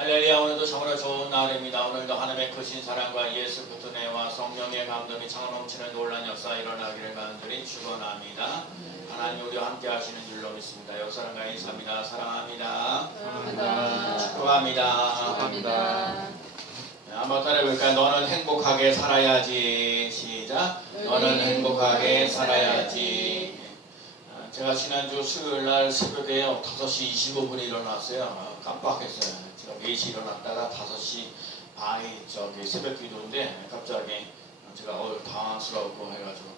할렐루야. 오늘도 참으로 좋은 날입니다. 오늘도 하나님의 크신 사랑과 예수 그리스도 은혜와 성령의 감동이 창 넘치는 놀라운 역사 일어나기를 간절히 축원합니다. 하나님 우리와 함께 하시는 줄로 믿습니다. 역사랑과 인사합니다. 사랑합니다. 축복합니다. 한번 따라해볼까요? 너는 행복하게 살아야지. 시작. 너는 행복하게 살아야지. 제가 지난주 수요일날 새벽에 5시 25분에 일어났어요. 깜빡했어요. 제가 4시 일어났다가 5시 반이 새벽 기도인데 갑자기 제가 당황스럽고 해가지고,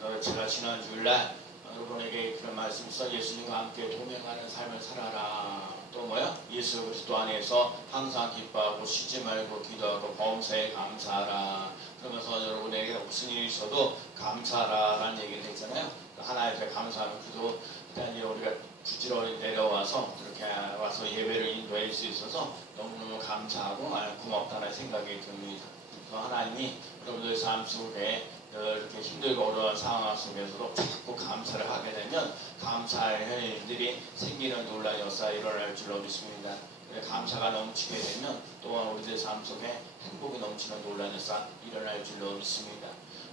그래서 제가 지난주일날 여러분에게 그런 말씀 있어. 예수님과 함께 동행하는 삶을 살아라. 또 뭐야? 예수 그리스도 안에서 항상 기뻐하고 쉬지 말고 기도하고 범사에 감사하라. 그러면서 여러분에게 무슨 일이 있어도 감사하라라는 얘기를 했잖아요. 하나님 앞에 감사하면 그래도 일단 우리가 부지런히 내려와서 그렇게 와서 예배를 인도할 수 있어서 너무너무 감사하고 고맙다는 생각이 듭니다. 그래서 하나님이 여러분들 삶 속에 이렇게 힘들고 어려운 상황 속에서도 자꾸 감사를 하게 되면 감사의 일들이 생기는 놀라운 역사가 일어날 줄로 믿습니다. 감사가 넘치게 되면 또한 우리들 삶 속에 행복이 넘치는 놀라운 역사가 일어날 줄로 믿습니다.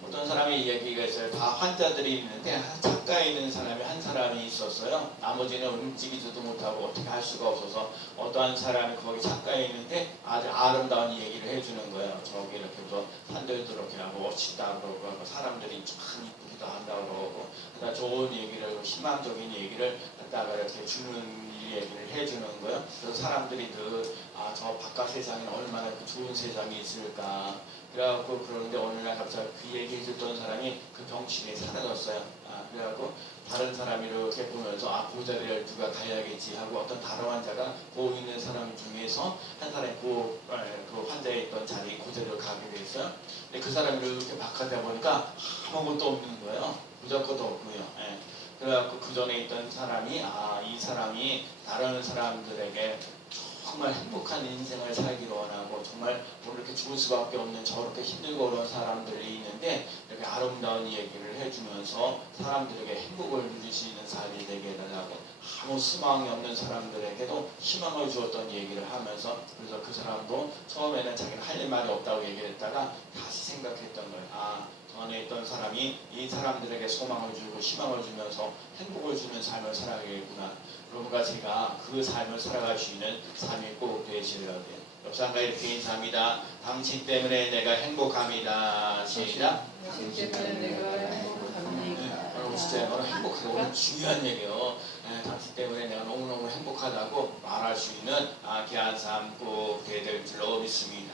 어떤 사람의 이야기가 있어요. 다 환자들이 있는데 작가에 있는 사람이 한 사람이 있었어요. 나머지는 움직이지도 못하고 어떻게 할 수가 없어서 어떠한 사람이 거기 작가에 있는데 아주 아름다운 얘기를 해주는 거예요. 저기 이렇게 해서 산들도 이렇게 하고 멋지다 그러고 사람들이 참 이쁘기도 한다고 그러고 그다음 좋은 얘기를 희망적인 얘기를 갖다가 이렇게 주는 얘기를 해주는 거예요. 그래서 사람들이 저 바깥 세상에 얼마나 좋은 세상이 있을까. 그래갖고 그러는데 어느 날 갑자기 그 얘기 해줬던 사람이 그 병실에 사라졌어요. 그래갖고 다른 사람이 이렇게 보면서 그 자리를 누가 가야겠지 하고 어떤 다른 환자가 그 있는 사람 중에서 한 사람이 그 환자에 있던 자리 그 자리로 가게 됐어요. 근데 그 사람이 이렇게 바깥에 보니까 아무것도 없는 거예요. 무조건 없고요. 그래갖고 그 전에 있던 사람이 이 사람이 다른 사람들에게 정말 행복한 인생을 살기를 원하고 정말 오늘 이렇게 죽을 수밖에 없는 저렇게 힘들고 어려운 사람들이 있는데 이렇게 아름다운 얘기를 해주면서 사람들에게 행복을 누릴 수 있는 삶이 되게 해달라고 아무 희망이 없는 사람들에게도 희망을 주었던 얘기를 하면서 그래서 그 사람도 처음에는 자기는 할 말이 없다고 얘기를 했다가 다시 생각했던 거예요. 전에 있던 사람이 이 사람들에게 소망을 주고 희망을 주면서 행복을 주는 삶을 살아가겠구나. 그러니까 제가 그 삶을 살아갈 수 있는 삶이 꼭 되시려야 돼요. 옆사람과 이렇게 인사합니다. 당신 때문에 내가 행복합니다. 시작. 당신 때문에 내가 행복합니다. 여러분 진짜 너무 행복하다고 중요한 얘기예요. 당신 때문에 내가 너무너무 행복하다고 말할 수 있는 귀한 삶 꼭 되될 줄로 믿습니다.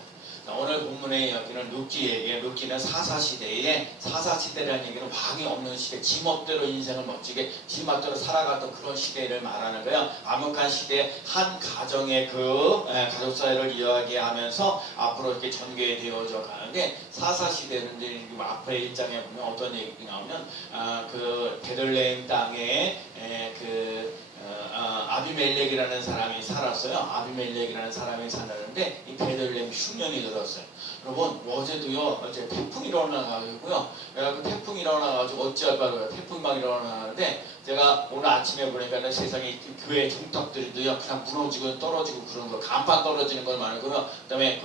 오늘 본문의 이야기는 룻기에게, 룻기는 사사시대라는 얘기는 왕이 없는 시대, 지멋대로 인생을 멋지게 지멋대로 살아갔던 그런 시대를 말하는 거예요. 암흑한 시대 한 가정의 가족사회를 이야기하면서 앞으로 이렇게 전개되어져 가는데 사사시대는 앞에 1장에 보면 어떤 얘기가 나오면 그 베들레헴 땅에 아비멜렉이라는 사람이 살았어요. 아비멜렉이라는 사람이 살았는데 이 베들레헴 흉년이 들었어요. 여러분 어제 태풍이 일어나가지고요. 그 태풍이 일어나가지고 어찌할 바로요. 태풍이 막 일어나는데 제가 오늘 아침에 보니까 세상에 교회 종탑들이도요 그냥 무너지고 떨어지고 그런 거 간판 떨어지는 걸 말고요. 그다음에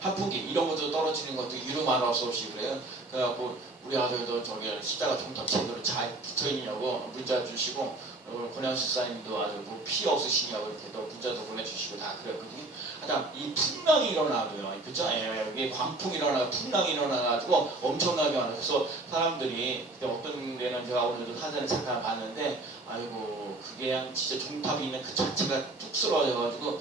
환풍기 이런 것도 떨어지는 것도 이루 말할 수 없이 그래요. 그래갖고 우리 아들도 저기 십자가 종탑 제대로 잘 붙어있냐고 문자 주시고 권양수사님도 아주 피 없으시냐고 이렇게 또 문자도 보내주시고 다 그랬거든요. 하여튼 이 풍랑이 일어나고요. 그죠? 여기 광풍이 일어나고 풍랑이 일어나가지고 엄청나게 많아요. 그래서 사람들이 어떤 데는 제가 오늘도 사진을 잠깐 봤는데 아이고 그게 그냥 진짜 종탑이 있는 그 자체가 뚝 쓰러져가지고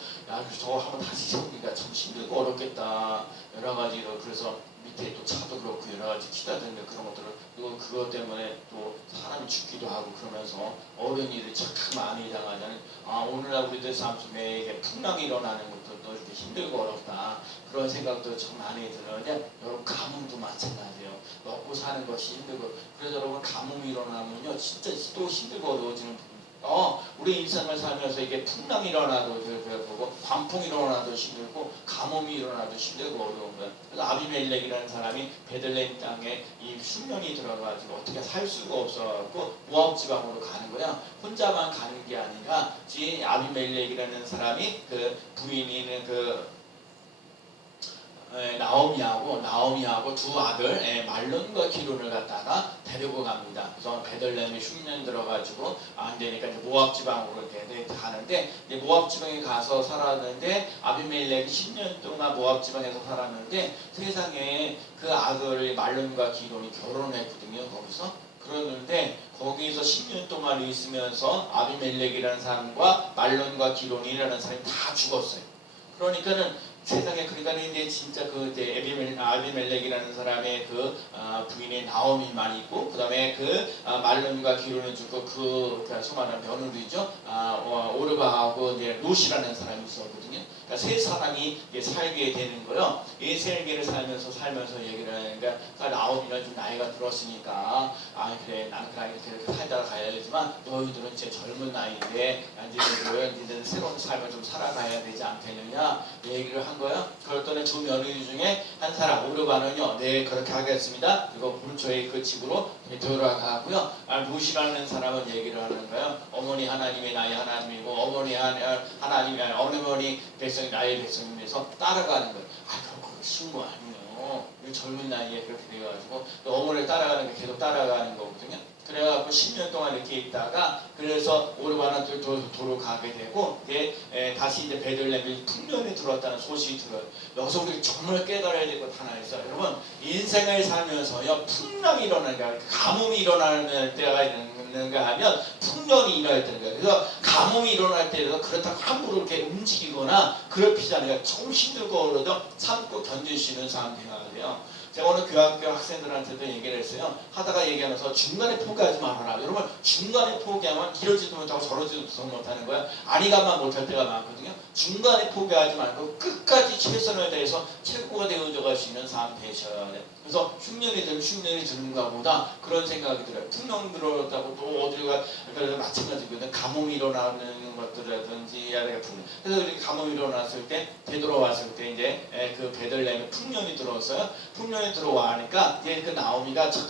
저거 한번 다시 세우기가 참 힘들고 어렵겠다. 여러 가지로 그래서 밑에 또 차도 그렇고 여러 가지 기다리는 그런 것들을 그리고 그것 때문에 또 사람이 죽기도 하고 그러면서 어른이들이 참 많이 당하자는 오늘날 우리들 삶 속에 이게 풍랑이 일어나는 것도 이렇게 힘들고 어렵다 그런 생각도 참 많이 들었는데 여러분 가뭄도 마찬가지예요. 먹고 사는 것이 힘들고 그래서 여러분 가뭄이 일어나면요 진짜 또 힘들고 어려워지는 우리 일상을 살면서 이게 풍랑이 일어나도 거고 광풍이 일어나도 힘들고 가뭄이 일어나도 힘들고 어려운 거야. 그래서 아비멜렉이라는 사람이 베들레헴 땅에 이 흉년이 들어가지고 어떻게 살 수가 없어갖고 모압 지방으로 가는 거야. 혼자만 가는 게 아니라 이 아비멜렉이라는 사람이 그 부인인 그 나오미하고 두 아들 말론과 기론을 갖다가 데리고 갑니다. 그래서 베들레헴에 흉년 들어가지고 안 되니까 이제 모압 지방으로 이렇게 가는데 이제 모압 지방에 가서 살았는데 아비멜렉이 10년 동안 모압 지방에서 살았는데 세상에 그 아들 말론과 기론이 결혼했거든요. 거기서 그러는데 거기서 10년 동안 있으면서 아비멜렉이라는 사람과 말론과 기론이라는 사람이 다 죽었어요. 그러니까는 세상에 그러니까 이제 진짜 그 이제 아비멜렉이라는 사람의 그 부인의 나오미만 있고 그다음에 그 말론과 기론을 주고 그 수많은 며느리죠 오르바하고 이제 롯이라는 사람이 있었거든요. 그러니까 세 사람이 이제 살게 되는 거요. 이 세계를 살면서 얘기를 하니까 나오미는 좀 나이가 들었으니까 그래 나는 그냥 이렇게 살다가 가야겠지만 너희들은 이제 젊은 나이인데 이제는 새로운 삶을 좀 살아가야 되지 않겠느냐 얘기를 한 거야. 그랬더니 두 며느리 중에 한 사람 오르바는요, 네 그렇게 하겠습니다. 그리고 불초의 그 집으로 돌아가고요. 롯이라는 사람은 얘기를 하는 거예요. 어머니 하나님이 나의 하나님이고 어머니 어머니 백성이 나의 백성이면서 따라가는 거예요. 그거 쉬운 거 아니에요. 젊은 나이에 그렇게 돼가지고 어머니를 따라가는 게 계속 따라가는 거거든요. 그래갖고 10년 동안 이렇게 있다가 그래서 오르바는 도로 가게 되고 다시 이제 베들레헴에 풍년이 들어왔다는 소식이 들어요. 여기서 우리 정말 깨달아야 될 것 하나 있어요. 여러분 인생을 살면서요 풍랑이 일어나는 게 아니라 가뭄이 일어나는 때가 있는가 하면 풍년이 일어날 때는 거예요. 그래서 가뭄이 일어날 때에도 그렇다고 함부로 이렇게 움직이거나 그렇지 않아요. 조금 힘들고 그러도 참고 견딜 수 있는 사람 되어야 돼요. 제가 오늘 교학교 학생들한테도 얘기를 했어요. 하다가 얘기하면서 중간에 포기하지 말아라. 여러분 중간에 포기하면 이러지도 못하고 저러지도 못하는 거야. 아니가만 못할 때가 많거든요. 중간에 포기하지 말고 끝까지 최선을 다해서 최고가 되어져갈 수 있는 사람 되셔야 돼. 그래서 흉년이 드는가 보다 그런 생각이 들어요. 풍년 들었다고 또 어디가 그래서 마찬가지거든요. 가뭄이 일어나는 것들이라든지 그래서 이렇게 가뭄이 일어났을 때 되돌아왔을 때 이제 그 베들레헴에 풍년이 들어왔어요. 풍년이 들어와니까 이제 그 나오미가 참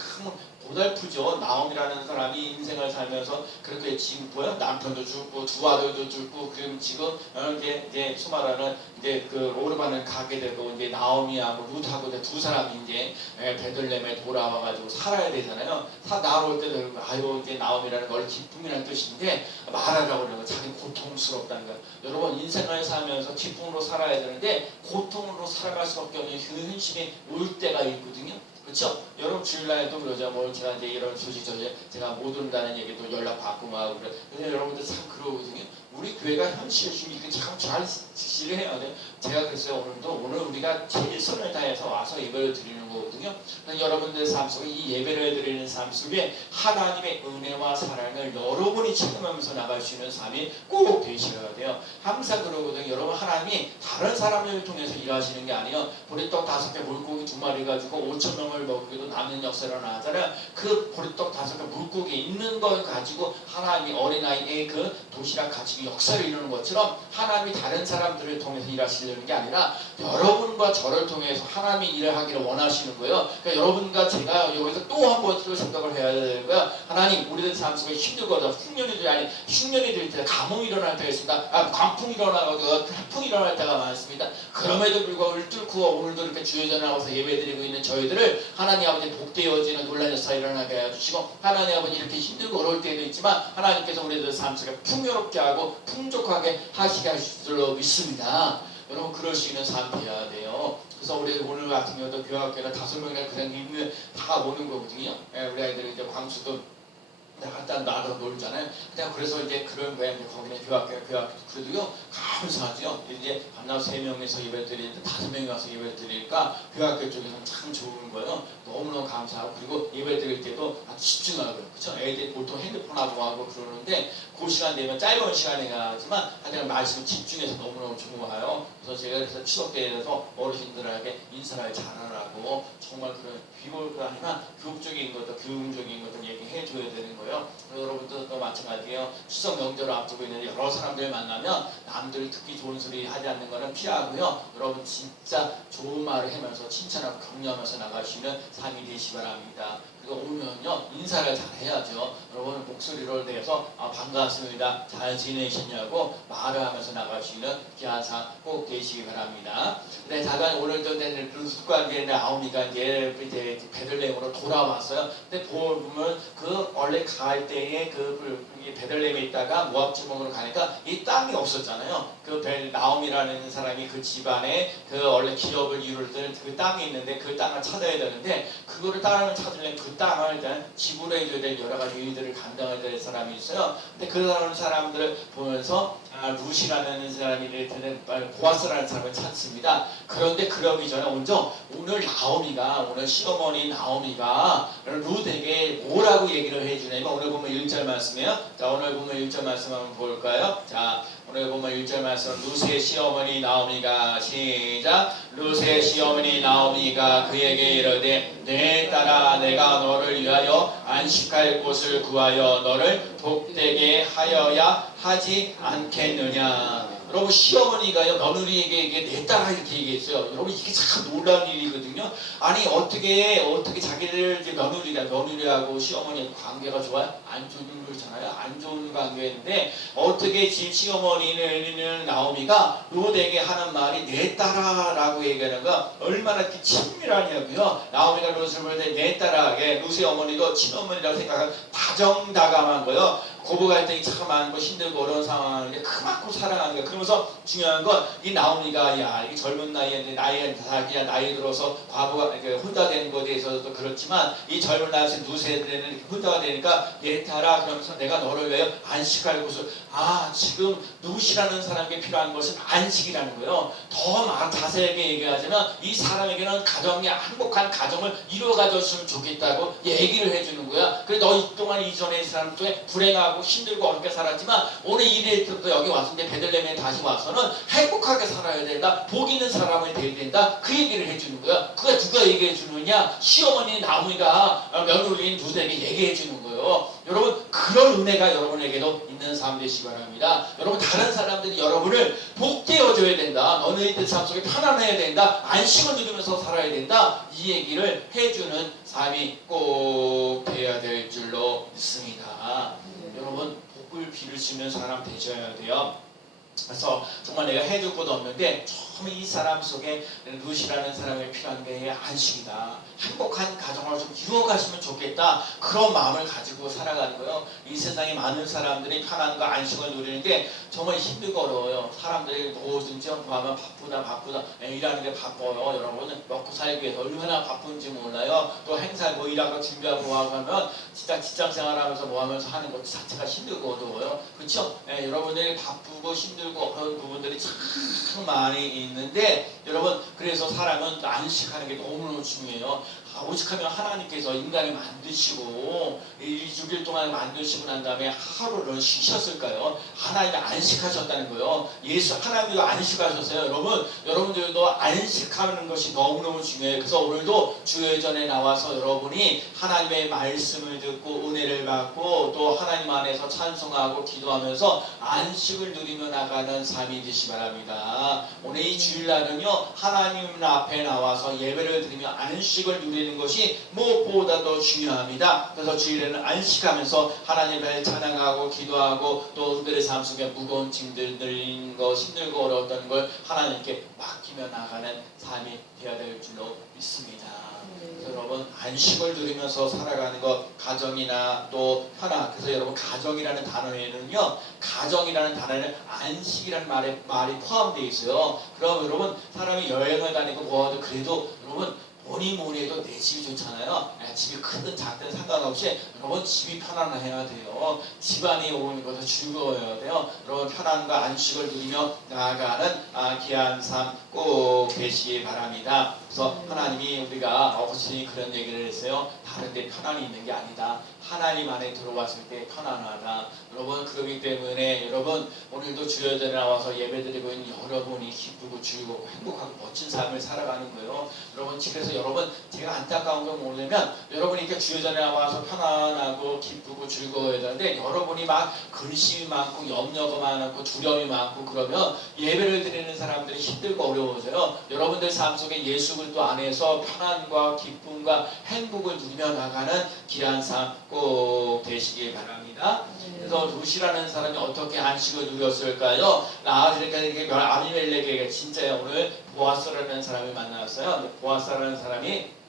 고달프죠. 나오미라는 사람이 인생을 살면서 그렇게 지금 뭐야 남편도 죽고 두 아들도 죽고 그럼 지금 이제 수마라는 이제 그 오르반을 가게 되고 이제 나오미하고 룻하고 이제 두 사람이 이제 베들레헴에 돌아와가지고 살아야 되잖아요. 나올 때도 이제 나오미라는 걸 기쁨이라는 뜻인데 말하라고 그러는 거 자기 고통스럽다는 거. 여러분 인생을 살면서 기쁨으로 살아야 되는데 고통으로 살아갈 수밖에 없는 현실이 올 때가 있거든요. 그렇죠? 여러분 주일날에도 그러죠. 뭐 제가 이제 이런 소식 제가 못 온다는 얘기도 연락 받고 막 그래. 근데 여러분들 참 그러거든요. 우리 교회가 현실을 좀 이렇게 참 잘 지시를 해야 돼. 제가 그랬어요. 오늘 우리가 최선을 다해서 와서 예배를 드리는 거거든요. 여러분들 삶 속에 이 예배를 드리는 삶 속에 하나님의 은혜와 사랑을 여러분이 체험하면서 나갈 수 있는 삶이 꼭 되셔야 돼요. 항상 그러거든요. 여러분 하나님이 다른 사람을 통해서 일하시는 게 아니에요. 보리떡 5개 물고기 2마리 가지고 5,000명을 먹이도 남는 역사를 하잖아요. 그 보리떡 5개 물고기 있는 걸 가지고 하나님이 어린아이의 그 도시락 가지고 역사를 이루는 것처럼 하나님이 다른 사람들을 통해서 일하시려는 게 아니라 여러분과 저를 통해서 하나님이 일을 하기를 원하시는 거예요. 그러니까 여러분과 제가 여기서 또 한 번 생각을 해야 되는 거야. 하나님 우리들 삶 속에 힘들거든 흉년이 될 때 가뭄이 일어날 때가 있습니다. 광풍이 일어나고 태풍이 일어날 때가 많습니다. 그럼에도 불구하고 뚫고 오늘도 이렇게 주여전 나와서 예배드리고 있는 저희들을 하나님 아버지 복되어지는 놀라는 역사 일어나게 해주시고 하나님 아버지 이렇게 힘들고 어려울 때도 있지만 하나님께서 우리들 삶 속에 풍요롭게 하고 풍족하게 하시게 하실 줄로 믿습니다. 여러분 그럴 수 있는 삶 되어야 돼요. 그래서 우리 오늘 같은 경우도 교학교가 5명이나 그냥 있는 다 오는 거거든요. 우리 아이들이 이제 광수도 갖다 놔서 놀잖아요. 그냥 그래서 이제 그런 거야. 거기는 교학교 그래도요 감사하죠. 이제 밤낮 3명에서 예배 드리는데 5명이 와서 예배 드리니까 교학교 쪽에서는 참 좋은 거예요. 너무너무 감사하고 그리고 예배 드릴 때도 아주 집중하고요. 그렇죠? 애들이 보통 핸드폰하고 하고 그러는데 그 시간 되면 짧은 시간이긴 하지만 하여튼 말씀 집중해서 너무너무 좋아요. 그래서 제가 그래서 추석 때에 대해서 어르신들에게 인사를 잘하라고 정말 그런 비볼가 아니라 교육적인 것도 교훈적인 것도 얘기해 줘야 되는 거예요. 하더라고요. 여러분도 마찬가지예요. 추석 명절을 앞두고 있는데 여러 사람들 만나면 남들이 듣기 좋은 소리 하지 않는 거는 피하고요. 여러분 진짜 좋은 말을 하면서 칭찬하고 격려하면서 나갈 수 있는 삶이 되시기 바랍니다. 그리고 오면요 인사를 잘 해야죠. 여러분 목소리를 내서 반갑습니다. 잘 지내셨냐고 말을 하면서 나갈 수 있는 귀한 삶 꼭 되시기 바랍니다. 네, 잠깐 오늘도 습관계 나오미가 이제 베들레헴으로 돌아왔어요. 근데 보면 그 원래 갈 때에 베들레헴에 있다가 모압 지방으로 가니까 이 땅이 없었잖아요. 나오미라는 사람이 그 집안에 그 원래 기업을 이룰 그 땅이 있는데 그 땅을 찾아야 되는데 그거를 찾으려면 그 땅을 일단 지불 해줘야 될 여러 가지 일들을 감당해야 될 사람이 있어요. 근데 그런 사람들을 보면서 루시라는 사람이 보아스라는 사람을 찾습니다. 그런데 그러기 전에 오늘 오늘 시어머니 나오미가 룻에게 뭐라고 얘기를 해주냐면 오늘 보면 1절 말씀이에요. 자, 오늘 보면 1절 말씀 한번 볼까요? 자, 오늘 보면 1절 말씀 룻의 시어머니 나오미가 시작. 룻의 시어머니 나오미가 그에게 이르되 내 딸아 내가 너를 위하여 안식할 곳을 구하여 너를 복되게 하여야 하지 않겠느냐. 여러분 시어머니가요 며느리에게 내 딸아 이렇게 얘기했어요. 여러분 이게 참 놀라운 일이거든요. 아니 어떻게 자기들 이제 며느리하고 시어머니 관계가 좋아요? 안 좋은 거잖아요. 안 좋은 관계인데 어떻게 지금 시어머니는 나오미가 롯에게 하는 말이 내 딸아라고 얘기하는 거 얼마나 친밀하냐고요. 나오미가 롯을 볼 때 내 딸아, 롯의 어머니도 친어머니라고 생각하면 다정다감한 거요. 고부 갈등이 참 많고 힘들고 어려운 상황인데 크만큼 사랑하는 거야. 그러면서 중요한 건 이 나오미가 이 젊은 나이에 자기가 나이 들어서 과부가 혼자 되는 것에 대해서도 그렇지만 이 젊은 나이에서 누세들은 혼자가 되니까 내 딸아 그러면서 내가 너를 위하여 안식할 곳을 지금 누시라는 사람에게 필요한 것은 안식이라는 거예요. 더 자세하게 얘기하자면 이 사람에게는 행복한 가정을 이루어가줬으면 좋겠다고 얘기를 해주는 거야. 그래 너 이동안 이전에 사람 중에 불행하고 힘들고 어렵게 살았지만 오늘 이래부터 여기 왔는데 베들레헴에 다시 와서는 행복하게 살아야 된다. 복 있는 사람이 돼야 된다. 그 얘기를 해주는 거야. 그가 누가 얘기해 주느냐? 시어머니 나오미가 며느리인 룻에게 얘기해 주는 거예요. 여러분 그런 은혜가 여러분에게도 있는 삶 되시기 바랍니다. 여러분 다른 사람들이 여러분을 복되어줘야 된다. 너희들 삶 속에 편안해야 된다. 안식을 누리면서 살아야 된다. 이 얘기를 해주는 삶이 꼭 돼야 될 줄로 믿습니다. 여러분 복을 빌을 수 있는 사람 되셔야 돼요. 그래서 정말 내가 해줄 것도 없는데 정말 이 사람 속에 룻이라는 사람이 필요한 게 안식이다. 행복한 가정을 좀 이루어가시면 좋겠다. 그런 마음을 가지고 살아가는 거예요. 이 세상에 많은 사람들이 편안과 안식을 누리는 게 정말 힘들고 어려워요. 사람들이 뭐든지 구하면 바쁘다. 일하는 게 바빠요. 여러분 먹고 살기 위해서 얼마나 바쁜지 몰라요. 또 행사 일하고 준비하고 하면 진짜 직장생활하면서 하면서 하는 것 자체가 힘들고 어려워요. 그렇죠? 여러분들이 바쁘고 힘들고 그런 부분들이 참 많이 있는데 여러분 그래서 사람은 안식하는 게 너무너무 중요해요. 오직하면 하나님께서 인간을 만드시고 6일 동안 만드시고 난 다음에 하루를 쉬셨을까요? 하나님이 안식하셨다는 거예요. 하나님도 안식하셨어요. 여러분들도 안식하는 것이 너무너무 중요해요. 그래서 오늘도 주회전에 나와서 여러분이 하나님의 말씀을 듣고 은혜를 받고 또 하나님 안에서 찬송하고 기도하면서 안식을 누리며 나가는 삶이 되시기 바랍니다. 오늘 이 주일날은요 하나님 앞에 나와서 예배를 드리며 안식을 누리는 것이 무엇보다도 중요합니다. 그래서 주일에는 안식하면서 하나님을 찬양하고 기도하고 또 우리들의 삶 속에 무거운 짐들 늘린 것 힘들고 어려웠던 걸 하나님께 맡기며 나가는 삶이 되어야 될 줄로 믿습니다. 여러분 안식을 누리면서 살아가는 것 가정이나 또 편안. 그래서 여러분 가정이라는 단어에는요 가정이라는 단어에는 안식이라는 말이 포함되어 있어요. 그럼 여러분 사람이 여행을 다니고 뭐하도 그래도 여러분 뭐니 해도 내 집이 좋잖아요. 집이 크든 작든 상관없이 여러분 집이 편안해야 돼요. 집안이 오는 것도 즐거워야 돼요. 여러분 편안과 안식을 누리며 나아가는 귀한 삶 꼭 되시기 바랍니다. 그래서 하나님이 우리가 어거스틴이 그런 얘기를 했어요. 다른 데 편안이 있는 게 아니다. 하나님 안에 들어왔을 때 편안하다. 여러분 그렇기 때문에 여러분 오늘도 주여전에 나와서 예배드리고 있는 여러분이 기쁘고 즐겁고 행복하고 멋진 삶을 살아가는 거예요. 여러분 그래서 여러분 제가 안타까운 건 뭐냐면 여러분이 이렇게 주여전에 나와서 편안하고 기쁘고 즐거워야 되는데 여러분이 막 근심이 많고 염려가 많고 두려움이 많고 그러면 예배를 드리는 사람들이 힘들고 어려워져요. 여러분들 삶 속에 예수 그리스도 안에서 편안과 기쁨과 행복을 누리며 나가는 귀한 삶 꼭 되시길 바랍니다. 그래서 룻이라는 사람이 어떻게 안식을 누렸을까요? 이렇게 아비멜렉에게 진짜 오늘 보아스라는 사람을 만났어요. 보아스라는 사람이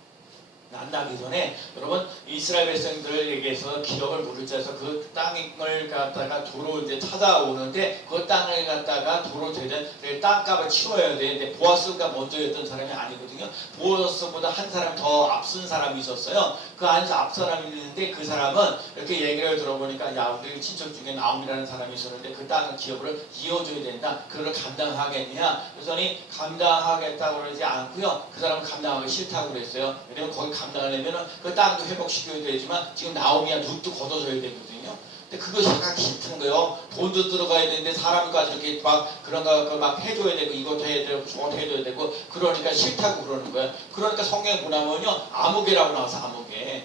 만나기 전에 여러분 이스라엘 백성들에게서 기업을 물을 자서 그 땅을 갖다가 도로 이제 찾아오는데 그 땅을 갖다가 도로 되는 땅값을 치워야 되는데 보아스가 먼저였던 사람이 아니거든요. 보아스보다 한 사람 더 앞선 사람이 있었어요. 그 안에서 앞 사람이 있는데 그 사람은 이렇게 얘기를 들어보니까 야 우리 친척 중에 나옴이라는 사람이 있었는데 그 땅을 기업을 이어줘야 된다. 그걸 감당하겠냐? 그랬더니 감당하겠다고 그러지 않고요. 그 사람은 감당하기 싫다고 그랬어요. 왜냐면 거기 감당하려면 그 땅도 회복시켜야 되지만 지금 나오미야 룻도 걷어줘야 되거든요. 근데 그것이 하기 싫은 거예요. 돈도 들어가야 되는데 사람까지 이렇게 막 그런 거 막 해줘야 되고 이것도 해야 되고 저것도 해줘야 되고 그러니까 싫다고 그러는 거예요. 그러니까 성경에 보면요 아무개라고 나와서 아무개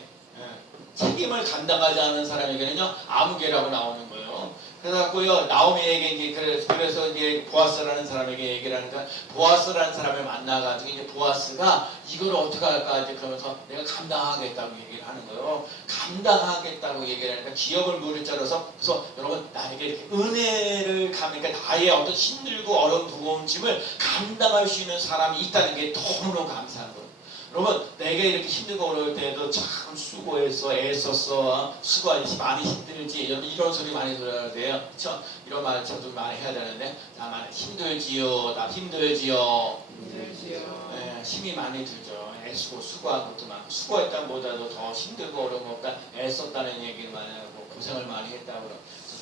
책임을 감당하지 않는 사람에게는요 아무개라고 나오는 거예요. 그래서고요 나오미에게 이제 그래서 이제 보아스라는 사람에게 얘기를 하니까 보아스라는 사람을 만나가지고 이제 보아스가 이걸 어떻게 할까 이제 그러면서 내가 감당하겠다고 얘기를 하는 거예요. 감당하겠다고 얘기를 하니까 기업을 물을 자라서 그래서 여러분 나에게 이렇게 은혜를 그러니까 나의 어떤 힘들고 어려운 무거운 짐을 감당할 수 있는 사람이 있다는 게 너무너무 감사한 거예요. 여러분 내게 이렇게 힘들고 어려울 때도 참 수고했어 애썼어 수고하지 많이 힘들지 이런 소리 많이 들어야 돼요. 그렇죠? 이런 말 참 좀 많이 해야 되는데 나만 힘들지요 나 힘들지요 네, 힘이 많이 들죠. 애쓰고 수고한 것도 많고 수고했다는 보다도 더 힘들고 어려운 것보다 애썼다는 얘기를 많이 하고 고생을 많이 했다고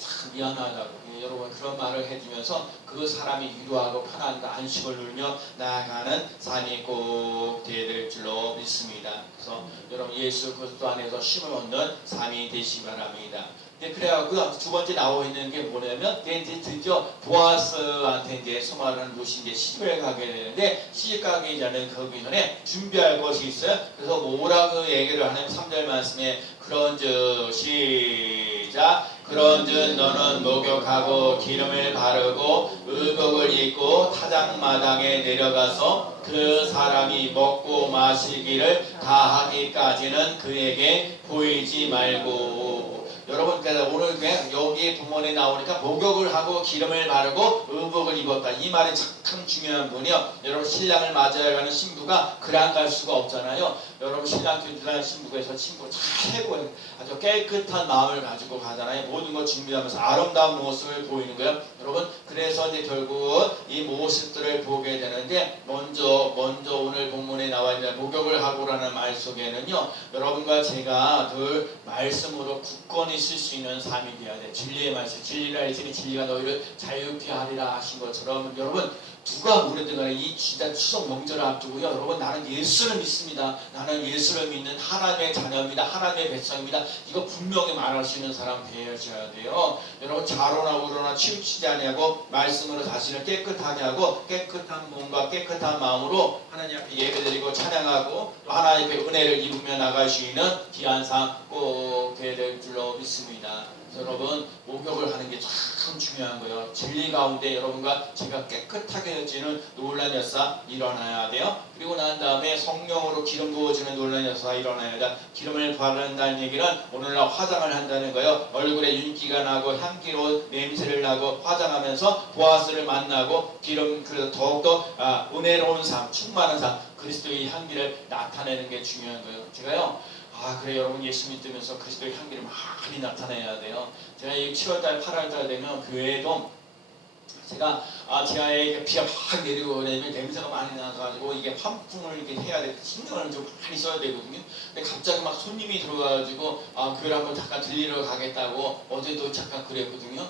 참 미안하다고 여러분 그런 말을 해주면서 그 사람이 위로하고 편안한 안식을 누리며 나아가는 삶이 꼭 되어야 될 줄로 믿습니다. 그래서 여러분 예수 그리스도 안에서 쉼을 얻는 삶이 되시기 바랍니다. 그래갖고 두 번째 나와 있는 게 뭐냐면 이제 드디어 보아스한테 이제 소말하는 룻이 이제 시집을 가게 되는데 시집 가기 전에 거기 전에 준비할 것이 있어요. 그래서 뭐라고 얘기를 하냐면 3절 말씀에 그런즉 시작 그런즉 너는 목욕하고 기름을 바르고 의복을 입고 타작마당에 내려가서 그 사람이 먹고 마시기를 다 하기까지는 그에게 보이지 말고 여러분 오늘 여기 본문에 나오니까 목욕을 하고 기름을 바르고 의복을 입었다. 이 말이 참 중요한 분이요. 여러분 신랑을 맞아야 가는 신부가 그랑 갈 수가 없잖아요. 여러분 신랑 뒤뜰한 신부에서 신부 잘 해고 아주 깨끗한 마음을 가지고 가잖아요. 모든 걸 준비하면서 아름다운 모습을 보이는 거예요. 여러분 그래서 이제 결국 이 모습들을 보게 되는데 먼저 오늘 본문에 나와 있는 목욕을 하고라는 말 속에는요. 여러분과 제가 늘 말씀으로 굳건히 쓸 수 있는 삶이 되어야 돼. 진리의 말씀, 진리라 할지니 진리가 너희를 자유케 하리라 하신 것처럼 여러분 누가 뭐래든 간에 이 진짜 추석 명절을 앞두고요. 여러분 나는 예수를 믿습니다. 나는 예수를 믿는 하나님의 자녀입니다. 하나님의 백성입니다. 이거 분명히 말할 수 있는 사람 되셔야 돼요. 여러분 자로나 우로나 치우치지 아니하고 말씀으로 자신을 깨끗하게 하고 깨끗한 몸과 깨끗한 마음으로 하나님 앞에 예배드리고 찬양하고 또 하나님 앞에 은혜를 입으며 나갈 수 있는 귀한 삶 꼭 되어야 될 줄로 믿습니다. 여러분 목욕을 하는 게 참 중요한 거예요. 진리 가운데 여러분과 제가 깨끗하게 해지는 놀란 역사 일어나야 돼요. 그리고 난 다음에 성령으로 기름 부어지는 놀란 역사가 일어나야 돼. 기름을 바른다는 얘기는 오늘날 화장을 한다는 거예요. 얼굴에 윤기가 나고 향기로운 냄새를 나고 화장하면서 보아스를 만나고 기름 그래서 더욱더 은혜로운 삶 충만한 삶 그리스도의 향기를 나타내는 게 중요한 거예요. 제가요 그래 여러분 예수 믿으면서 그리스도의 향기를 많이 나타내야 돼요. 제가 이 7월달 8월달 되면 교회에도 제가 지하에 이렇게 비가 막 내리고 그러면 냄새가 많이 나가지고 이게 환풍을 이렇게 해야 돼. 신경을 좀 많이 써야 되거든요. 근데 갑자기 막 손님이 들어와가지고 그걸 한번 잠깐 들리러 가겠다고 어제도 잠깐 그랬거든요.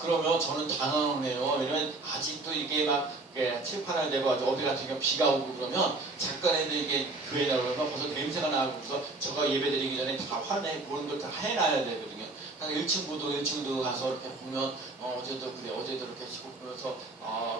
그러면 저는 당황을 해요. 왜냐면 아직도 이게 막 칠판을 내고 어디 같은 경우 비가 오고 그러면 잠깐 애들 이게 교회 나오면 벌써 냄새가 나고 그래서 제가 예배 드리기 전에 다 화내 그런 걸 다 해놔야 되거든요. 1층부도 1층도 가서 이렇게 보면 어제도 그래 어제도 이렇게 시고 보면서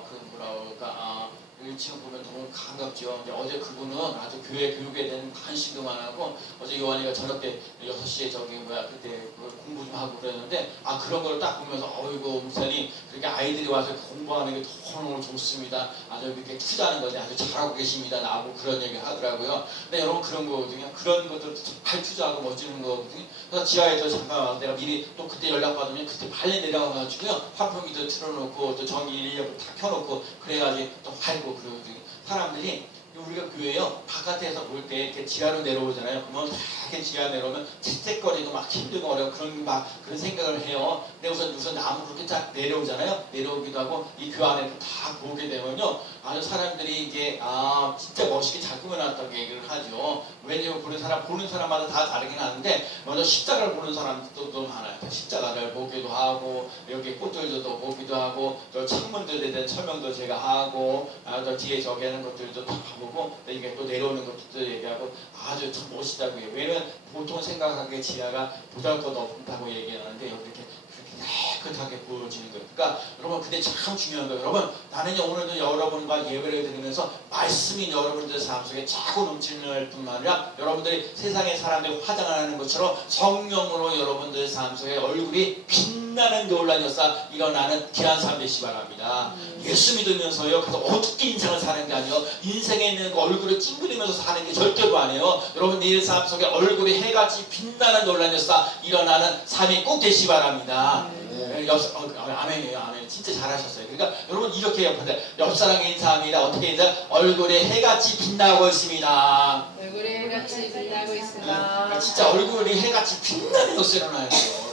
그 뭐라 그럴까 1층 보면 너무 반갑죠. 근데 어제 그분은 아주 교회 교육에 대한 관심도 많았고 어제 요한이가 저녁 때 6시에 저기 그때 공부 좀 하고 그랬는데 그런 걸 딱 보면서 어이구 목사님 그렇게 아이들이 와서 공부하는 게 너무 좋습니다. 아주 이렇게 투자하는 거지 아주 잘하고 계십니다. 나하고 그런 얘기 하더라고요. 근데 여러분 그런 거거든요. 그런 것들 잘 투자하고 멋지는 거거든요. 그래서 지하에서 잠깐 와서 내가 미리 또 그때 연락받으면 그때 빨리 내려가가지고요. 환풍기도 틀어놓고 또 전기 인력을 다 켜놓고 그래가지고 또 활고 그러거든요. 사람들이 우리가 교회요 바깥에서 볼 때 이렇게 지하로 내려오잖아요. 그러면 이렇게 지하 내려오면 채색거리고 막 힘들고 어려워 그런 생각을 해요. 근데 우선 나무로 이렇게 딱 내려오잖아요. 내려오기도 하고 이 교안에 다 보게 되면요. 아주 사람들이 이게 진짜 멋있게 잘 꾸며놨다고 얘기를 하죠. 왜냐면 보는 사람마다 다 다르긴 하는데 먼저 십자가를 보는 사람들도 많아요. 십자가를 보기도 하고 여기 꽃들도 보기도 하고 또 창문들에 대한 설명도 제가 하고 또 뒤에 저기 하는 것들도 다 보고 이게 또 내려오는 것들도 얘기하고 아주 참 멋있다고 해요. 왜냐면 보통 생각하기에 지하가 보잘것없다고 얘기하는데 여기 이렇게 깨끗하게 보여지는 거예요. 그러니까 여러분 근데 참 중요한 거예요. 여러분 나는요 오늘도 여러분과 예배를 드리면서 말씀이 여러분들 삶 속에 자꾸 넘치는 뿐만 아니라 여러분들이 세상의 사람들이 화장하는 것처럼 성령으로 여러분들 삶 속에 얼굴이 빛나는 놀란 역사 일어나는 귀한 삶 되시기 바랍니다. 예수 믿으면서요 그래서 어둡게 인생을 사는 게 아니에요. 인생에 있는 그 얼굴을 찡그리면서 사는 게 절대로 아니에요. 여러분 내 삶 속에 얼굴이 해같이 빛나는 놀란 역사 일어나는 삶이 꼭 되시기 바랍니다. 아멘이에요. 아멘. 진짜 잘하셨어요. 그러니까 여러분 이렇게 옆 사람에게 인사합니다. 어떻게 인사? 얼굴에 해같이 빛나고 있습니다. 얼굴에 해같이 빛나고 있습니다. 그러니까 진짜 얼굴이 해같이 빛나는 것을 일어나야 돼요.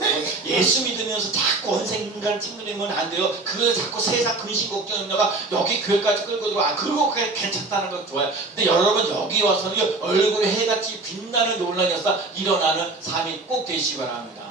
예수 믿으면서 자꾸 원생인간 찡그리면 안 돼요. 그 자꾸 세상 근심 걱정 염려가 여기 교회까지 끌고 들어와. 그리고 그게 괜찮다는 건 좋아요. 근데 여러분 여기 와서는 얼굴에 해같이 빛나는 놀라운 역사 일어나는 삶이 꼭 되시기 바랍니다.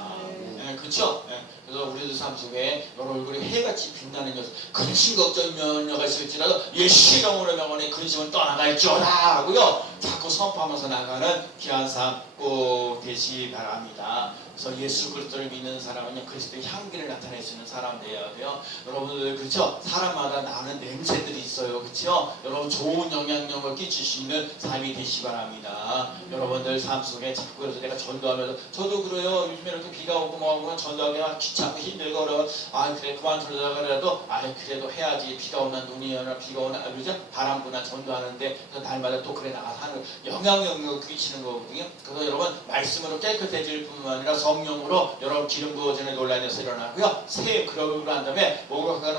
그렇죠? 그래서 우리들 삶 속에 여러 얼굴이 해같이 빛나는 녀석 근심 걱정 면허가 있을지라도 예수 이름으로 명언의 근심은 떠나갈지어다 하고요 자꾸 선포하면서 나가는 귀한 삶 꼭 되시기 바랍니다. 그래서 예수 그리스도를 믿는 사람은요 그리스도의 향기를 나타낼 수 있는 사람 되어야 돼요. 여러분들 그렇죠? 사람마다 나는 냄새들이 있어요. 그렇죠? 여러분 좋은 영향력을 끼칠 수 있는 삶이 되시기 바랍니다. 여러분들 삶 속에 자꾸 그래서 내가 전도하면서 저도 그래요. 요즘에 이렇게 비가 오고 뭐하고 전도하기가 귀찮고 힘들고 어려워. 그래 그만두려고 그래도 해야지. 비가 오나 눈이 오나 비가 오나 그러죠? 바람 부나 전도하는데 그래서 날마다 또 그래 나가서 하는 영향력을 끼치는 거거든요. 그래서 여러분 말씀으로 깨끗해질 뿐만 아니라 성령으로 여러분 기름 부어지는 논란에서 일어나고요. 그러고 난 다음에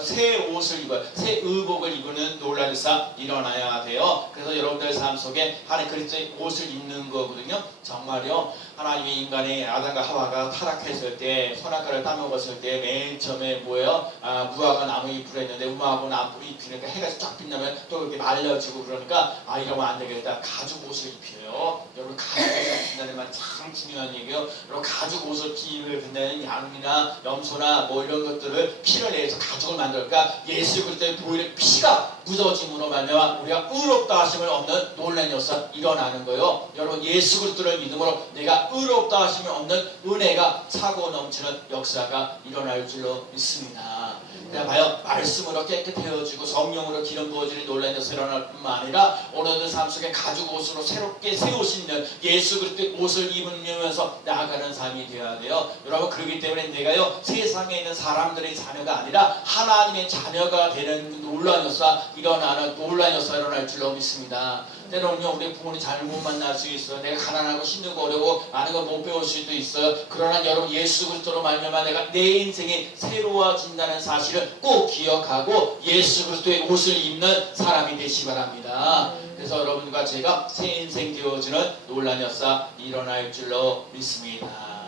새 옷을 입어요. 새 의복을 입는 논란에서 일어나야 돼요. 그래서 여러분들 삶 속에 하나님 그리스도의 옷을 입는 거거든요. 정말요. 하나님이 인간이 아담과 하와가 타락했을 때 선악과를 따먹었을 때 맨 처음에 뭐예요? 무화과 나무 잎을 했는데 무화과 나무 잎이니까 해가 쫙 빛나면 또 이렇게 말려지고 그러니까 이러면 안 되겠다. 가죽 옷을 입혀요. 여러분 가죽 옷을 입힌다는 말 참 중요한 얘기예요. 여러분 가죽 옷을 입힌다는 양이나 염소나 뭐 이런 것들을 피를 내서 가죽을 만들까 예수 그리스도의 보혈의 피가 묻어짐으로 말미암아 우리가 의롭다 하심을 얻는 놀라운 역사 일어나는 거예요. 여러분 예수 그리스도를 믿음으로 내가 의롭다 하심을 얻는 은혜가 차고 넘치는 역사가 일어날 줄로 믿습니다. 그냥 봐요. 말씀으로 깨끗해지고 성령으로 기름 부어지는 놀라운 역사 일어날 뿐만 아니라 오늘의 삶 속에 가죽 옷으로 새롭게 새 옷 입는 예수 그리스도의 옷을 입으면서 나아가는 삶이 되어야 돼요. 여러분 그렇기 때문에 내가요 세상에 있는 사람들의 자녀가 아니라 하나님의 자녀가 되는 놀라운 역사 일어나는 놀라운 역사 일어날 줄로 믿습니다. 때로는요 우리 부모님 잘못 만날 수 있어요. 내가 가난하고 힘들고 어려워 많은 걸 못 배울 수도 있어요. 그러나 여러분 예수 그리스도로 말미암아 내가 내 인생이 새로워진다는 사실을 꼭 기억하고 예수 그리스도의 옷을 입는 사람이 되시기 바랍니다. 그래서 여러분과 제가 새 인생 되어주는 놀라운 역사 일어날 줄로 믿습니다.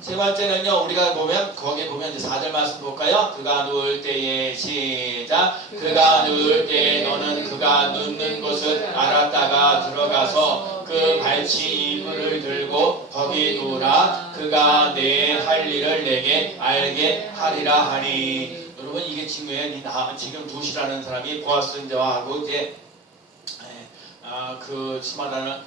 세 번째는요, 우리가 보면 거기 보면 이제 4절 말씀 볼까요? 그가 누울 때에 시작. 그가 누울 때에 너는 그가 눕는 곳을 알았다가 들어가서 그 발치 이불을 들고 거기 누우라. 그가 내 할 일을 내게 알게 하리라 하니. 여러분 이게 중요해요. 지금 누시라는 사람이 보아스인데하고 이제 그 수많은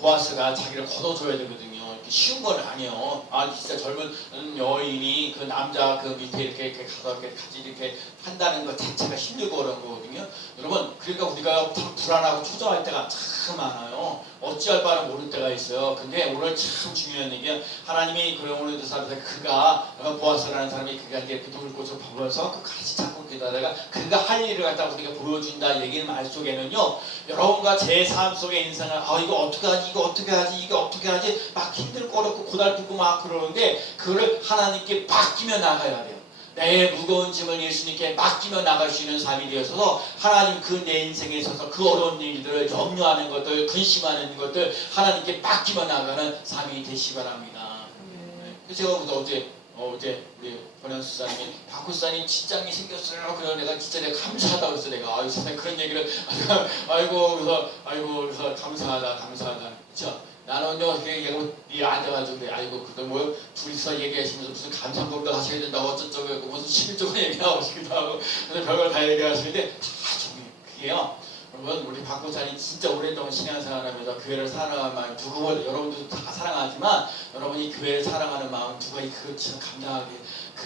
보아스가 자기를 걷어줘야 되거든요. 쉬운 건 아니에요. 진짜 젊은 여인이 그 남자 그 밑에 이렇게 가서 이렇게 같이 이렇게 한다는 것 자체가 힘들고 어려운 거거든요. 여러분, 그러니까 우리가 참 불안하고 초조할 때가 참 많아요. 어찌할 바를 모를 때가 있어요. 근데 오늘 참 중요한 얘기는 하나님이 그런 오늘 사람들 그가 보아스라는 사람이 그가 이제 그 누울 곳을 보면서 그 같이 잡고 기다다가 그가 할 일을 갖다 우리가 보여준다 얘기는 말 속에는요. 여러분과 제 삶 속의 인생을 이거 어떻게 하지 이거 어떻게 하지 이거 어떻게 하지 막 힘들고 어렵고 고달프고 막 그러는데 그거를 하나님께 맡기며 나가야 돼요. 내 무거운 짐을 예수님께 맡기며 나갈 수 있는 삶이 되어서 하나님 그 내 인생에 있어서 그 어려운 일들을 염려하는 것들 근심하는 것들 하나님께 맡기며 나가는 삶이 되시기 바랍니다. 제가 어제 우리 권현수사님이 박구사님 직장이 생겼어요. 그래서 내가 진짜 내가 감사하다고 그래서 내가 세상에 그런 얘기를 그래서 감사하다 그렇죠? 나는요 이게 앉아가지고 그래 그때 뭐 둘이서 얘기하시면서 무슨 감상법도 하셔야 된다고 어쩌고 무슨 11조가 얘기하고 싶기도 하고 그래서 별걸 다 얘기하시는데 다 종이 그게요. 여러분 우리 박구사님 진짜 오랫동안 신앙생활하면서 교회를 사랑하는 마음 여러분들도 다 사랑하지만 여러분이 교회를 사랑하는 마음 누가 그것처럼 감당하기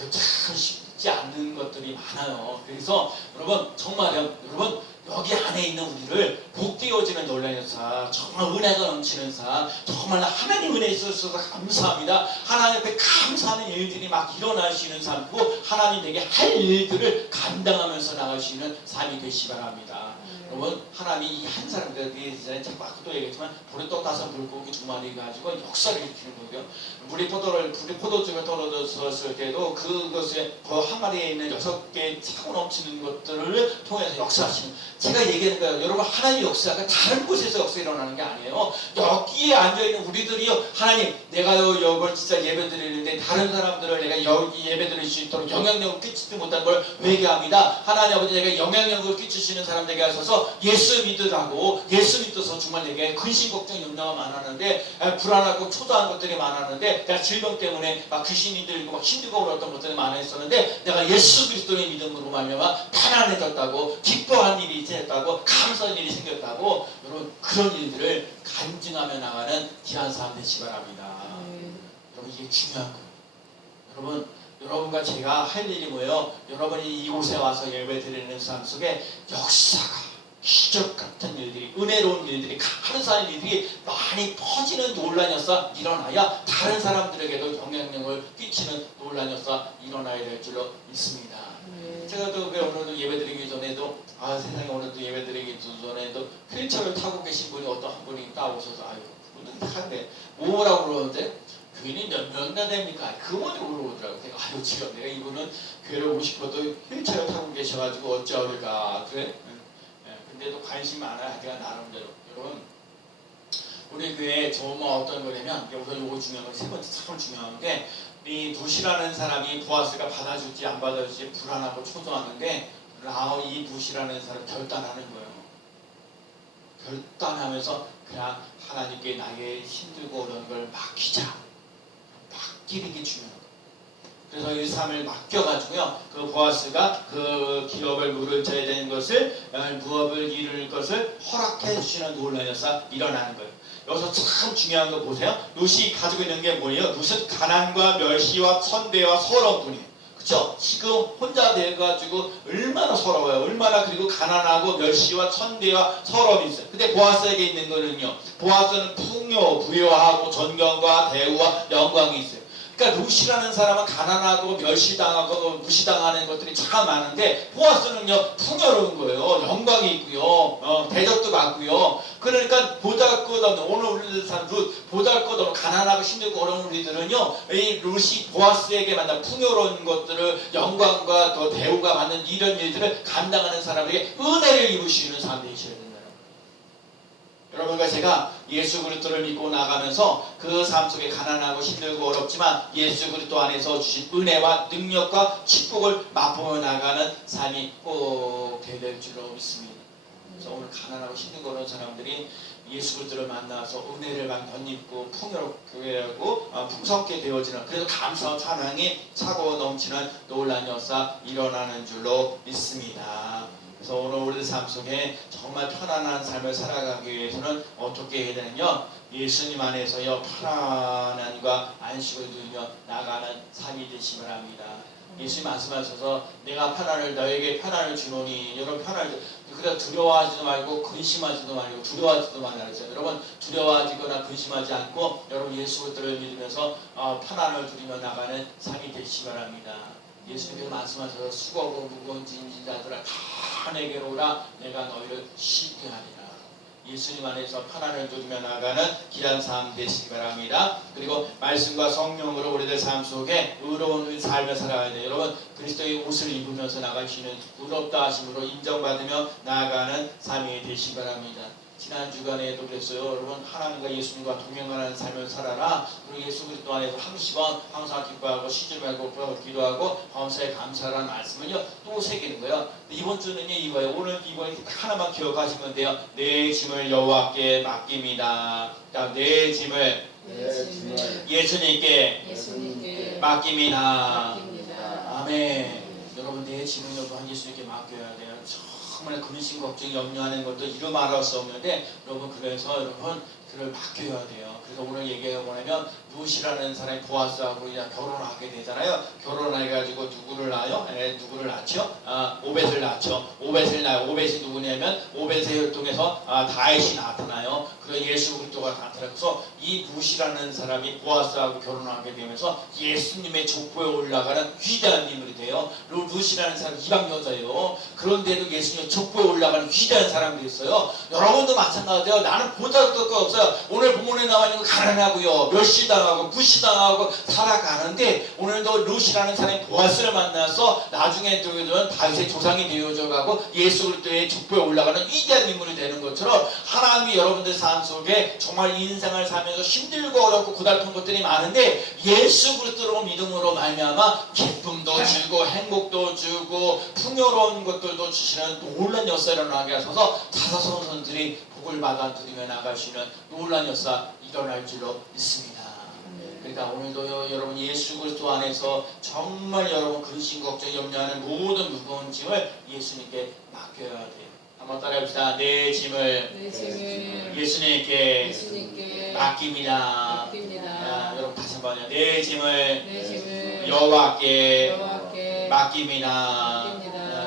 참 쉽지 않는 것들이 많아요. 그래서 여러분 정말요 여러분 여기 안에 있는 우리를 복되어지는 놀라는 사 정말 은혜가 넘치는 사 정말 하나님 은혜에 있어서 감사합니다. 하나님 앞에 감사하는 일들이 막 일어날 수 있는 삶이고 하나님에게 할 일들을 감당하면서 나갈 수 있는 삶이 되시기 바랍니다. 여러분 하나님이 이 한 사람들에 자꾸 아까도 얘기했지만 불에 떠나서 물고기 두 마리 가지고 역사를 일으키는 거고요. 물이 포도주가 떨어졌을 때도 그것에 그 항아리에 있는 6개의 차고 넘치는 것들을 통해서 역사하시는 제가 얘기하는 거예요. 여러분 하나님 역사가 다른 곳에서 역사 일어나는 게 아니에요. 여기에 앉아있는 우리들이요 하나님 내가요 여러분 진짜 예배 드리는데 다른 사람들을 내가 여기 예배 드릴 수 있도록 영향력을 끼치지 못한 걸 회개합니다. 하나님 아버지 내가 영향력을 끼치시는 사람들에게 하셔서 예수 믿으라고 예수 믿어서 정말 내게 근심 걱정 염려가 많았는데 불안하고 초조한 것들이 많았는데 내가 질병 때문에 막 귀신이 들고 막 힘들고 어려웠던 것들이 많았었는데 내가 예수 그리스도의 믿음으로 말미암아 편안해졌다고 기뻐한 일이 있었다고 감사한 일이 생겼다고 여러분 그런 일들을 간증하며 나가는 귀한 삶 되시기 바랍니다. 여러분 이게 중요한 거예요. 여러분과 제가 할 일이 뭐예요? 여러분이 이곳에 와서 예배 드리는 삶 속에 역사가 기적 같은 일들이 은혜로운 일들이 감사한 일들이 많이 퍼지는 놀란 역사 일어나야 다른 사람들에게도 영향력을 끼치는 놀란 역사 일어나야 될 줄로 믿습니다. 제가 또 오늘도 예배드리기 전에도 세상에 오늘도 예배드리기 전에도 휠체어를 타고 계신 분이 어떤 한 분이 따오셔서 그분은 한데 뭐라고 그러는데 교인이 몇 년 됩니까? 그 먼저 물어보더라고요. 지금 내가 이분은 교회를 오고 싶어도 휠체어 타고 계셔가지고 어찌하을까 그래? 근데도 관심이 많아요. 제가 나름대로. 여러분 우리 교회에 정말 어떤 거냐면 요거 중요한 건 세 번째 참 중요한 게 이 부시라는 사람이 보아스가 받아줄지 안 받아줄지 불안하고 초조하는데 이 부시라는 사람 결단하는 거예요. 결단하면서 그냥 하나님께 나의 힘들고 어려운 걸 맡기자. 맡기는 게 중요해요. 그래서 이 삶을 맡겨가지고요. 그 보아스가 그 기업을 물을 쳐야 되는 것을 무업을 이룰 것을 허락해 주시는 놀라운 역사 일어나는 거예요. 여기서 참 중요한 거 보세요. 룻이 가지고 있는 게 뭐예요? 룻은 가난과 멸시와 천대와 서러운 분이에요. 그렇죠? 지금 혼자 돼가지고 얼마나 서러워요. 얼마나 그리고 가난하고 멸시와 천대와 서러움이 있어요. 근데 보아스에게 있는 거는요. 보아스는 풍요, 부여하고 존경과 대우와 영광이 있어요. 그러니까 룻이라는 사람은 가난하고 멸시당하고 무시당하는 것들이 참 많은데 보아스는요 풍요로운 거예요. 영광이 있고요. 대접도 받고요. 그러니까 보잘것없는 오늘 우리들 사는 룻 보잘것없는 가난하고 힘들고 어려운 우리들은요 이 룻이 보아스에게 만난 풍요로운 것들을 영광과 더 대우가 받는 이런 일들을 감당하는 사람에게 은혜를 이루시는 삶이 되셔야 된다는 거예요. 여러분과 제가 예수 그리스도를 믿고 나가면서 그 삶 속에 가난하고 힘들고 어렵지만 예수 그리스도 안에서 주신 은혜와 능력과 축복을 맛보며 나가는 삶이 꼭 될 줄로 믿습니다. 그래서 오늘 가난하고 힘든 그런 사람들이 예수 그리스도를 만나서 은혜를 막 덧입고 풍요롭게 하고 풍성하게 되어지는, 그래서 감사와 찬양이 차고 넘치는 놀라운 역사 일어나는 줄로 믿습니다. 그래서 오늘 우리들 삶 속에 정말 편안한 삶을 살아가기 위해서는 어떻게 해야 되느냐? 예수님 안에서요 편안함과 안식을 누리며 나가는 삶이 되시기 바랍니다. 예수님 말씀하셔서 내가 편안을 너에게 편안을 주노니, 여러분 편안을, 그래서 두려워하지도 말고 근심하지도 말고 두려워하지도 말라 그랬어요. 여러분 두려워하거나 근심하지 않고 여러분 예수 그리스도를 믿으면서 편안을 누리며 나가는 삶이 되시기 바랍니다. 예수님께서 말씀하셔서 수고하고 무거운 짐진 자들아 다 내게로 오라 내가 너희를 쉽게 하리라. 예수님 안에서 편안을 누리며 나가는 귀한 삶 되시기 바랍니다. 그리고 말씀과 성령으로 우리들 삶 속에 의로운 삶을 살아가야 돼요. 여러분 그리스도의 옷을 입으면서 나가시는 의롭다 하심으로 인정받으며 나아가는 삶이 되시기 바랍니다. 지난 주간에도 그랬어요. 여러분 하나님과 예수님과 동행하는 삶을 살아라. 그리고 예수 그리스도 안에서 항시번 항상 기뻐하고 쉬지 말고 기도하고 범사에 감사하라는 말씀은요 또 새기는 거예요. 이번 주는요 이거예요. 오늘 이거 하나만 기억하시면 돼요. 내 짐을 여호와께 맡깁니다. 내 짐을 예수님께 맡깁니다. 아멘. 여러분 내 짐을 여러분 예수님께 맡겨야 돼요. 정말 근심 걱정 염려하는 것도 이루 말할 수 없는데 여러분 그래서 여러분 그를 맡겨야 돼요. 그래서 오늘 얘기가 뭐냐면 룻이라는 사람이 보아스하고 결혼하게 되잖아요. 결혼해가지고 누구를 낳아요? 누구를 낳죠? 오벳을 낳죠. 오벳을 낳아요. 오벳이 누구냐면 오벳의 혈통에서 다윗이 나타나요. 그래서 예수 그리스도가 나타나서 이 룻이라는 사람이 보아스하고 결혼하게 되면서 예수님의 족보에 올라가는 위대한 인물이 돼요. 룻이라는 사람 이방 여자예요. 그런데도 예수님의 족보에 올라가는 위대한 사람들이 있어요. 여러분도 마찬가지예요. 나는 보잘 것도 없어요. 오늘 본문에 나와 있는 거 가난하고요, 멸시당하고 무시당하고 살아가는데 오늘도 룻이라는 사람이 보아스를 만나서 나중에 다윗의 조상이 되어져가고 예수 그리스도의 족보에 올라가는 위대한 인물이 되는 것처럼 하나님이 여러분들 삶 속에 정말 인생을 살면서 힘들고 어렵고 고달픈 것들이 많은데 예수 그리스도로 믿음으로 말미암아 기쁨도 주고 행복도 주고 풍요로운 것들도 주시는 놀라운 역사를 일어나게 하셔서 사사선선들이 복을 받아 누리며 나가시는 놀라운 역사 일어날 줄로 믿습니다. 그러니까 오늘도 여러분 예수 그리스도 안에서 정말 여러분 근심 걱정 염려하는 모든 무거운 짐을 예수님께 맡겨야 돼요. 한번 따라해봅시다. 내 짐을 예수님께 맡깁니다. 여러분 다시 한번요. 내 짐을 여호와께 맡깁니다.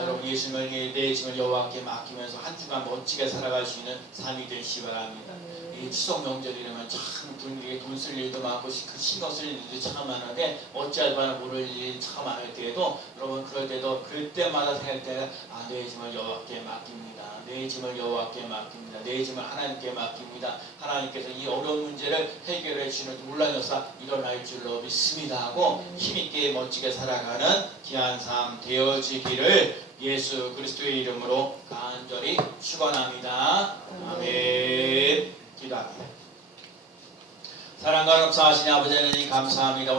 여러분 예수님을 내 짐을 여호와께 맡기면서 한 주간 멋지게 살아갈 수 있는 삶이 되시기 바랍니다. 이 추석 명절이라면 참 돈 쓸 일도 많고 신경 쓸 일도 참 많은데 어찌하거나 모를 일이 참 많을 때에도 여러분 그럴 때도 그때마다 생각할 때는 내 짐을 여호와께 맡깁니다. 내 짐을 여호와께 맡깁니다. 내 짐을 하나님께 맡깁니다. 하나님께서 이 어려운 문제를 해결해 주시는 놀라운 역사 일어날 줄로 믿습니다 하고 힘있게 멋지게 살아가는 귀한 삶 되어지기를 예수 그리스도의 이름으로 간절히 축원합니다. 아멘. 기도합니다. 사랑과 감사하신 아버지 하나님 감사합니다.